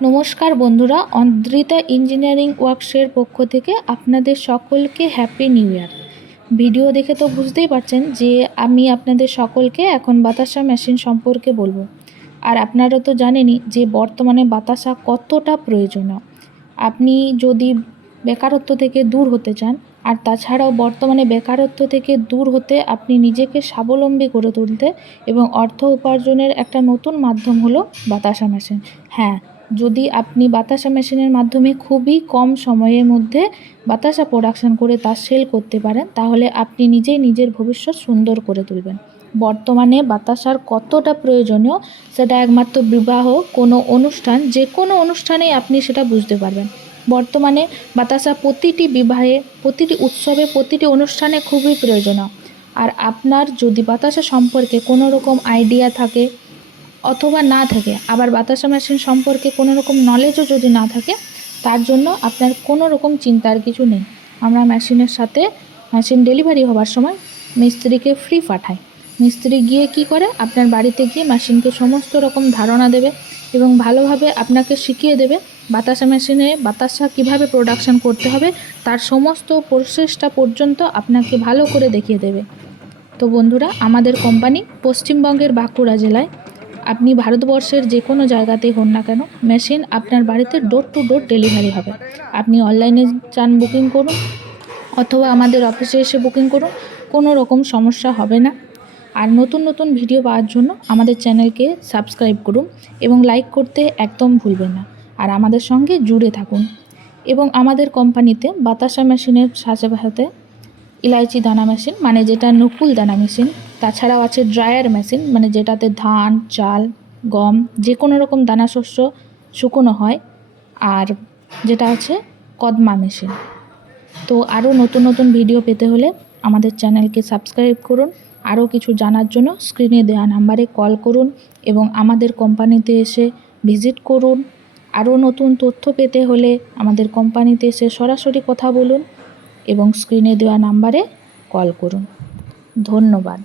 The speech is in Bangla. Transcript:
নমস্কার বন্ধুরা, অদ্রিতা ইঞ্জিনিয়ারিং ওয়ার্কসের পক্ষ থেকে আপনাদের সকলকে হ্যাপি নিউ ইয়ার। ভিডিও দেখে তো বুঝতেই পারছেন যে আমি আপনাদের সকলকে এখন বাতাসা মেশিন সম্পর্কে বলবো। আর আপনারা তো জানেনই যে বর্তমানে বাতাসা কতটা প্রয়োজনীয়। আপনি যদি বেকারত্ব থেকে দূর হতে চান, আর তাছাড়াও বর্তমানে বেকারত্ব থেকে দূর হতে আপনি নিজেকে স্বাবলম্বী করে তুলতে এবং অর্থ উপার্জনের একটা নতুন মাধ্যম হলো বাতাসা মেশিন। হ্যাঁ, যদি আপনি বাতাসা মেশিনের মাধ্যমে খুবই কম সময়ের মধ্যে বাতাসা প্রোডাকশন করে তা সেল করতে পারেন, তাহলে আপনি নিজেই নিজের ভবিষ্যৎ সুন্দর করে তুলবেন। বর্তমানে বাতাসার কতটা প্রয়োজনীয় সেটা একমাত্র বিবাহ, কোনো অনুষ্ঠান, যে কোনো অনুষ্ঠানেই আপনি সেটা বুঝতে পারবেন। বর্তমানে বাতাসা প্রতিটি বিবাহে, প্রতিটি উৎসবে, প্রতিটি অনুষ্ঠানে খুবই প্রয়োজনীয়। আর আপনার যদি বাতাসা সম্পর্কে কোনো রকম আইডিয়া থাকে অথবা না থাকে, আবার বাতাসা মেশিন সম্পর্কে কোনো রকম নলেজও যদি না থাকে, তার জন্য আপনার কোনো রকম চিন্তার কিছু নেই। আমরা মেশিনের সাথে মেশিন ডেলিভারি হওয়ার সময় মিস্ত্রিকে ফ্রি পাঠাই। মিস্ত্রি গিয়ে কি করে, আপনার বাড়িতে গিয়ে মেশিনকে সমস্ত রকম ধারণা দেবে এবং ভালোভাবে আপনাকে শিখিয়ে দেবে বাতাসা মেশিনে বাতাসা কিভাবে প্রোডাকশন করতে হবে, তার সমস্ত প্রসেসটা পর্যন্ত আপনাকে ভালো করে দেখিয়ে দেবে। তো বন্ধুরা, আমাদের কোম্পানি পশ্চিমবঙ্গের বাঁকুড়া জেলায়, আপনি ভারতবর্ষের যে কোনো জায়গাতেই হন না কেন, মেশিন আপনার বাড়িতে ডোর টু ডোর ডেলিভারি হবে। আপনি অনলাইনে চান বুকিং করুন অথবা আমাদের অফিসে এসে বুকিং করুন, কোনো রকম সমস্যা হবে না। আর নতুন নতুন ভিডিও পাওয়ার জন্য আমাদের চ্যানেলকে সাবস্ক্রাইব করুন এবং লাইক করতে একদম ভুলবেন না। আর আমাদের সঙ্গে জুড়ে থাকুন। এবং আমাদের কোম্পানিতে বাতাসা মেশিনের সাথে সাথে ইলাইচি দানা মেশিন, মানে যেটা নকুল দানা মেশিন, তাছাড়াও আছে ড্রায়ার মেশিন, মানে যেটাতে ধান, চাল, গম, যে কোনো রকম দানা শস্য শুকনো হয়, আর যেটা আছে কদমা মেশিন। তো আরও নতুন নতুন ভিডিও পেতে হলে আমাদের চ্যানেলকে সাবস্ক্রাইব করুন। আরও কিছু জানার জন্য স্ক্রিনে দেওয়া নাম্বারে কল করুন এবং আমাদের কোম্পানিতে এসে ভিজিট করুন। আরও নতুন তথ্য পেতে হলে আমাদের কোম্পানিতে এসে সরাসরি কথা বলুন এবং স্ক্রিনে দেওয়া নাম্বারে কল করুন। ধন্যবাদ।